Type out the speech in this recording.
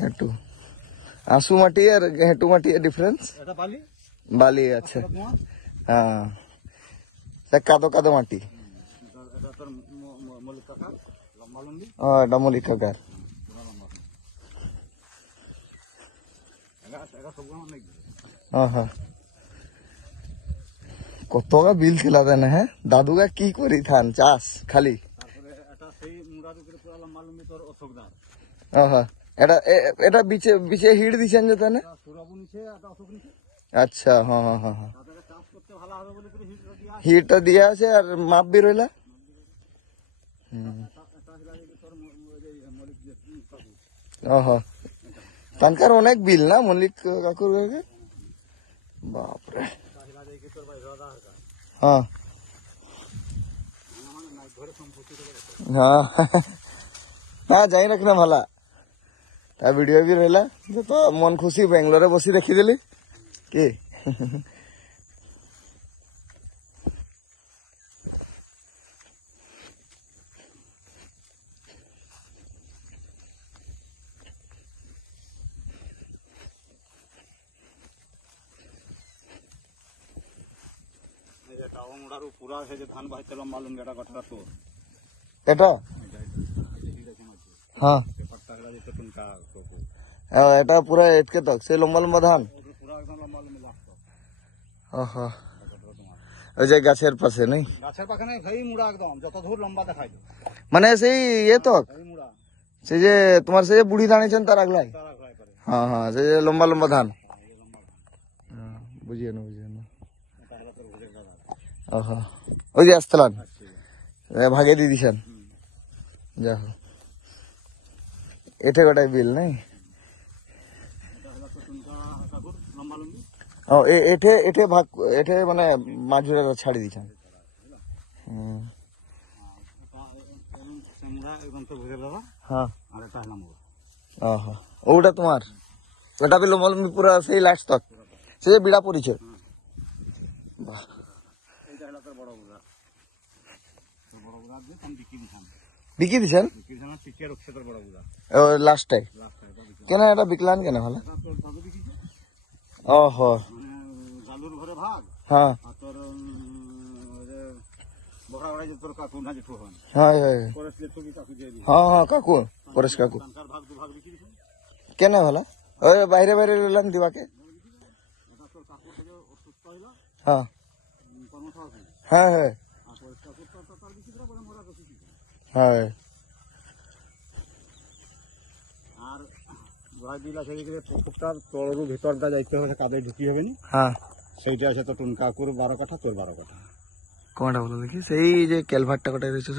हेटू आंसू माटी और हेटू माटी डिफरेंस बाली अच्छा हाँ कादो कादो माटी मल्लिका गार কতগা বিল ছিল দেন হ্যাঁ দাদুগা কি করি থান চাষ খালি এটা এটা বিচে বিচে হিট দিছেন যে তানে আচ্ছা হ্যাঁ হ্যাঁ হ্যাঁ হ্যাঁ হিটটা দিয়া আছে আর মাপ বের হইলা তানকার অনেক বিল না মল্লিক কাকুর বাপরে हाँ हाँ हाँ जाई रखना भला ता वीडियो भी रहला तो मन खुशी बेंगलोर बसी देखी देली के এটা পুরা এটকে তক সে লম্বা লম্বা ধান ওই যে গাছের পাশে নেই গাছের পাশে নেই ভাই মুড়া একদম যত দূর লম্বা দেখাই মানে সেই ইয়ে তক সেই যে তোমার সেই বুড়ি দাঁড়িয়েছেন তার আগলাই হ্যাঁ হ্যাঁ সেই যে লম্বা লম্বা ধান বুঝিয়ে না ওই যে আসতলান ভাগে দিয়ে দিছেন যা এঠে গোটাই বিল নাই এঠে এঠে ভাগ এঠে মানে মাঝুরা ছাড়ি দিছেন হ্যাঁ ওটা তোমার ওটা বিল পুরা সেই লাস্ট তক সে বিড়া পরিচয় বাহ বিকি দিছেন লাস্টটাই কেন এটা বিকলান কেন ভালো ওহো হ্যাঁ হ্যাঁ হ্যাঁ কাকু পরেশ কাকু কেন ভালো ওই বাইরে বাইরে রইলাম দিবাকে হ্যাঁ হ্যাঁ হ্যাঁ হ্যাঁ তলরু ভিতরটা যাইতে হবে কাদে ঢুকি হবে না হ্যাঁ সেইটা আছে তো টুনকাকুর 12 কাঠা তোর 12 কাঠা কোনটা বলো দেখি সেই যে ক্যালভারটা কটাই রয়েছে